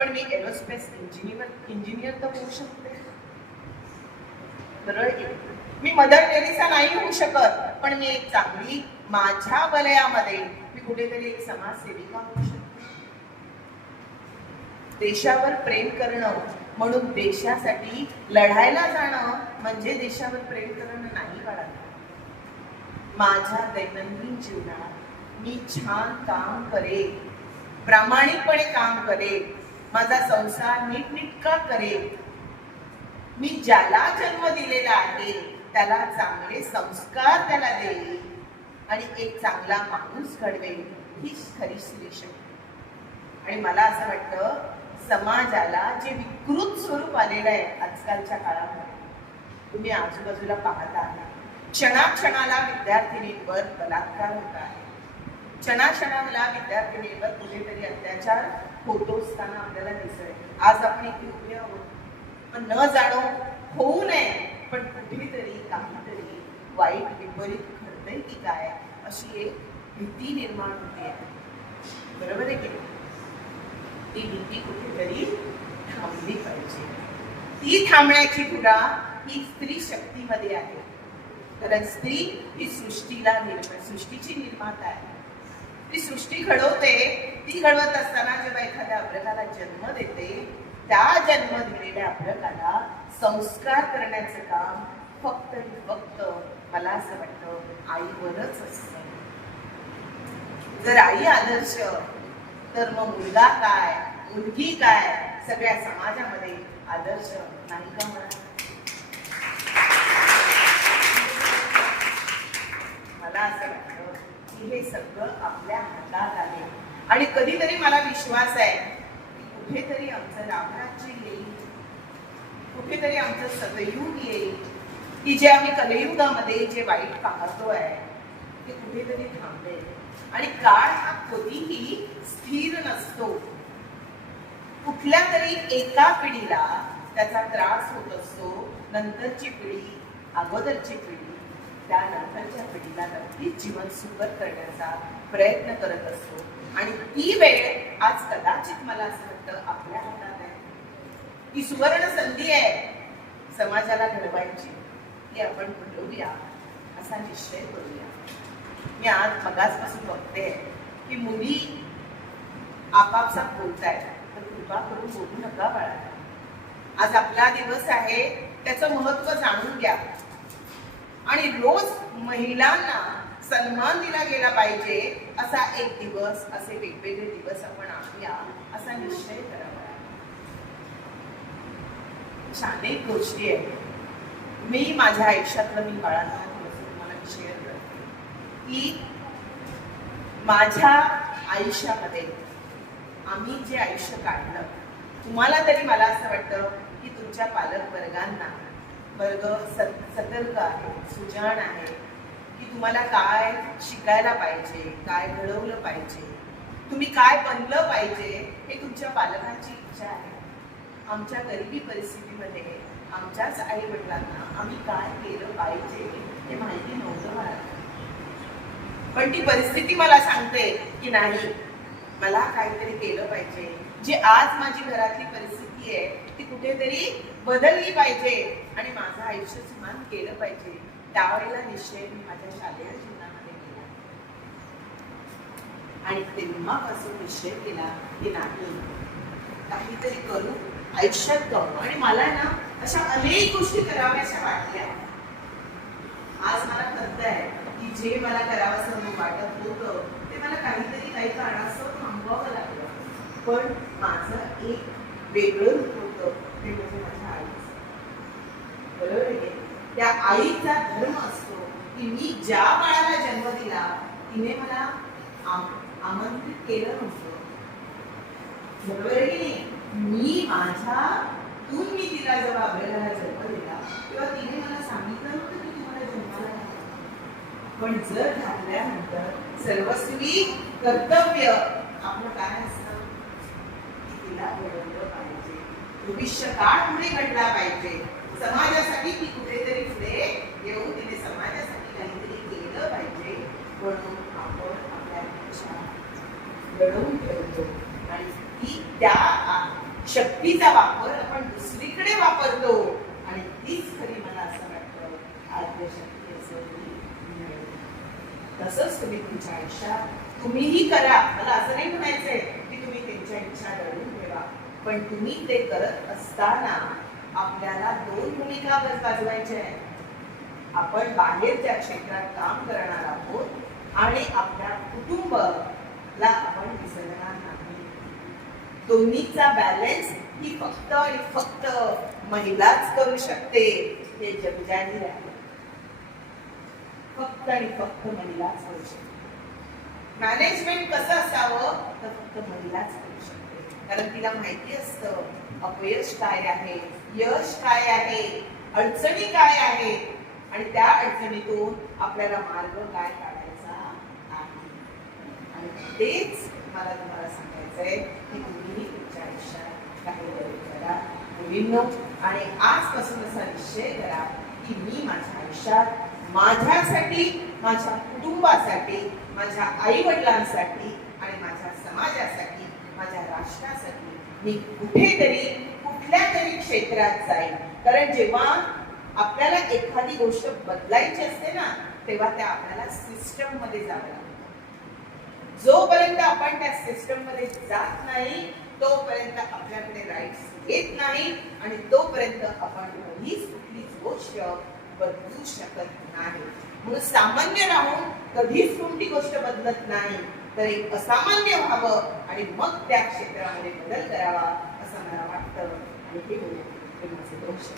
पण मी aerospace engineer तर होऊ शकते. बरोबर. मी मदर टेरेसा नाही होऊ शकत, पण मी एक चांगली माझ्या वलयामध्ये मी कुठेतरी एक समाजसेविका होऊ शकते. देशावर प्रेम करणं म्हणून देशासाठी लढायला जाणं म्हणजे देशावर प्रेम करणं नाही बाळांनो. माझ्या दैनंदिन जीवनात मी छान काम करेन, प्रामाणिकपणे काम करेन, माझा संसार नीटनेटका करेन, मी ज्याला जन्म दिलेला आहे त्याला चांगले संस्कार त्याला देईल आणि एक चांगला माणूस घडवेल, हीच खरी स्त्री शक्ती. आणि मला असं वाटतं समाजाला जे विकृत स्वरूप आलेलं आहे आजकालच्या काळामध्ये, तुम्ही आजूबाजूला पाहता आहात. क्षणाक्षणाला विद्यार्थिनींवर बलात्कार होत आहे, क्षणाक्षणाला विद्यार्थिनींवर कुठेतरी अत्याचार होतो असताना आपल्याला दिसतंय. आज आपण इथे उभे आहोत, पण न जाणो होऊ नये, पण कुठेतरी काहीतरी वाईट विपरीत घडतंय की काय अशी एक भीती निर्माण होते. बरोबर आहे की ती भीती कुठेतरी थांबली पाहिजे. ती थांबण्याची धुरा ही स्त्री शक्तीमध्ये आहे. कारण स्त्री ही सृष्टीची निर्माता आहे. ती सृष्टी घडवते. ती घडवत असताना जेव्हा एखाद्या अभ्रकाला जन्म देते, त्या जन्म दिलेल्या अभ्रकाला संस्कार करण्याचं काम फक्त मला असं वाटतं आईवरच असतं. जर आई आदर्श, तर मग मुलगा काय, मुलगी काय, सगळ्या समाजामध्ये आदर्श नाही का म्हणा. मला असं वाटतं की हे सगळं आपल्या हातात आहे. आणि कधीतरी मला विश्वास आहे की कुठेतरी आमचं रामराज्य येईल, कुठेतरी आमचं सतयुग येईल, की जे आम्ही कलियुगामध्ये जे वाईट पाहतोय ते कुठेतरी थांबेल. आणि काळ हा कधीही स्थिर नसतो. कुठल्या तरी एका पिढीला त्याचा त्रास होत असतो, नंतरची पिढी, अगोदरची पिढी त्यानंतरच्या पिढीला नक्कीच जीवन सुकर करण्याचा प्रयत्न करत असतो. आणि ती वेळ आज कदाचित मला असं वाटतं आपल्या हातात आहे. ही सुवर्ण संधी आहे समाजाला घडवायची, ती आपण घडवूया असा निश्चय करूया. मी आज मगाचपासून बघते की मुली आपापसात बोलतायत, तर कृपा करून बोलू नका बाळा. आज आपला दिवस आहे, त्याचं महत्व जाणून घ्या. आणि रोज महिलांना सन्मान दिला गेला पाहिजे असा एक दिवस, असे वेगवेगळे दिवस आपण आणूया असा निश्चय करावा. अनेक गोष्टी आहेत. मी माझ्या आयुष्यातलं मी बाळांना तुम्हाला शेअर करते की माझ्या आयुष्यामध्ये आम्ही जे आयुष्य काढलं, तुम्हाला तरी मला असं वाटतं की तुमच्या पालक वर्ग सतर्क आहे, सुजाण आहे, की तुम्हाला काय शिकायला पाहिजे, काय घडवलं पाहिजे, तुम्ही काय बनलं पाहिजे, हे तुमच्या पालकांची इच्छा आहे. आमच्या गरिबी परिस्थितीमध्ये आमच्याच आई वडिलांना आम्ही काय केलं पाहिजे हे माहिती नव्हतं मला. पण ती परिस्थिती मला सांगते की नाही, मला काहीतरी केलं पाहिजे. जी आज माझी घरातली परिस्थिती आहे ती कुठेतरी बदलली पाहिजे आणि माझं आयुष्य सुमान केलं पाहिजे. त्यावेळेला निश्चय मी माझ्या शालेय जीवनामध्ये केला आणि तेव्हापासून निश्चय केला की नाही, काहीतरी करू, आयुष्यात करू. आणि मला ना अशा अनेक गोष्टी कराव्याशा वाटल्या. आज मला कळत आहे की जे मला करावंसं वाटत होतं ते मला काहीतरी काही कारणास्तव थांबवावं लागलं. पण माझं एक वेगळं रूप होतं, ते म्हणजे माझ्या आईचं. बरोबर आहे. त्या आईचा धर्म असतो की मी ज्या बाळाला जन्म दिला तिने मला आमंत्रित केलं नव्हतं. बरोबर आहे की नाही. मी माझ्यातून मी तिला जेव्हा आपल्याला जन्म दिला तेव्हा तिने मला सांगितलं नव्हतं की तुम्हाला जन्माला घातलं. पण जर घातल्यानंतर सर्वस्वी कर्तव्य आपलं काय असतं की तिला घडवलं पाहिजे, भविष्य काळ पुढे घडला पाहिजे, समाजासाठी ती कुठेतरी पुढे येऊन तिने समाजासाठी काहीतरी केलं पाहिजे. म्हणून आपण आपल्या इच्छा घडवून ठेवतो आणि ती त्या शक्तीचा वापर आपण दुसरीकडे वापरतो आणि तीच खरी मला असं वाटतं आद्य शक्ती असं मिळेल. तसंच तुम्ही तुमच्या आयुष्यात तुम्हीही करा. मला असं नाही म्हणायचंय की तुम्ही त्यांच्या इच्छा दडून ठेवा, पण तुम्ही ते करत असताना आपल्याला दोन भूमिका गाजवायच्या आहेत. आपण बाहेरच्या क्षेत्रात काम करणार आहोत आणि आपल्या कुटुंबाला आपण विसरणार नाही. दोन्हीचा बॅलन्स ही फक्त आणि फक्त महिलाच करू शकते. हे जग जाहीर आहे. फक्त आणि फक्त महिलाच करू शकते. मॅनेजमेंट कसं असावं तर फक्त महिलाच करू शकते. कारण तिला माहिती असतं अपयश काय आहे, यश काय आहे, अडचणी काय आहे आणि त्या अडचणीतून आपल्याला मार्ग काय काढायचा आहे. आणि तेच मला तुम्हाला सांगायचंय की तुम्ही तुमच्या आयुष्यात काहीतरी करा मुलींनो. आणि आजपासून असा निश्चय करा की मी माझ्या आयुष्यात माझ्यासाठी, माझ्या कुटुंबासाठी, माझ्या आई वडिलांसाठी आणि माझ्या समाजासाठी, माझ्या राष्ट्रासाठी मी कुठेतरी कुठल्या तरी क्षेत्रात जाईल. कारण जेव्हा आपल्याला एखादी गोष्ट बदलायची असते ना तेव्हा त्या आपल्याला सिस्टम मध्ये जावं लागतं. जोपर्यंत आपण त्या सिस्टम मध्ये जात नाही तोपर्यंत आपल्याकडे राईट्स येत नाही आणि तोपर्यंत आपण कधीच कुठलीच गोष्ट बदलू शकत नाही. म्हणून सामान्य राहून कधीच कोणती गोष्ट बदलत नाही, तर एक असामान्य व्हावं आणि मग त्या क्षेत्रामध्ये बदल करावा असं मला वाटतं. आणि हे माझे दोष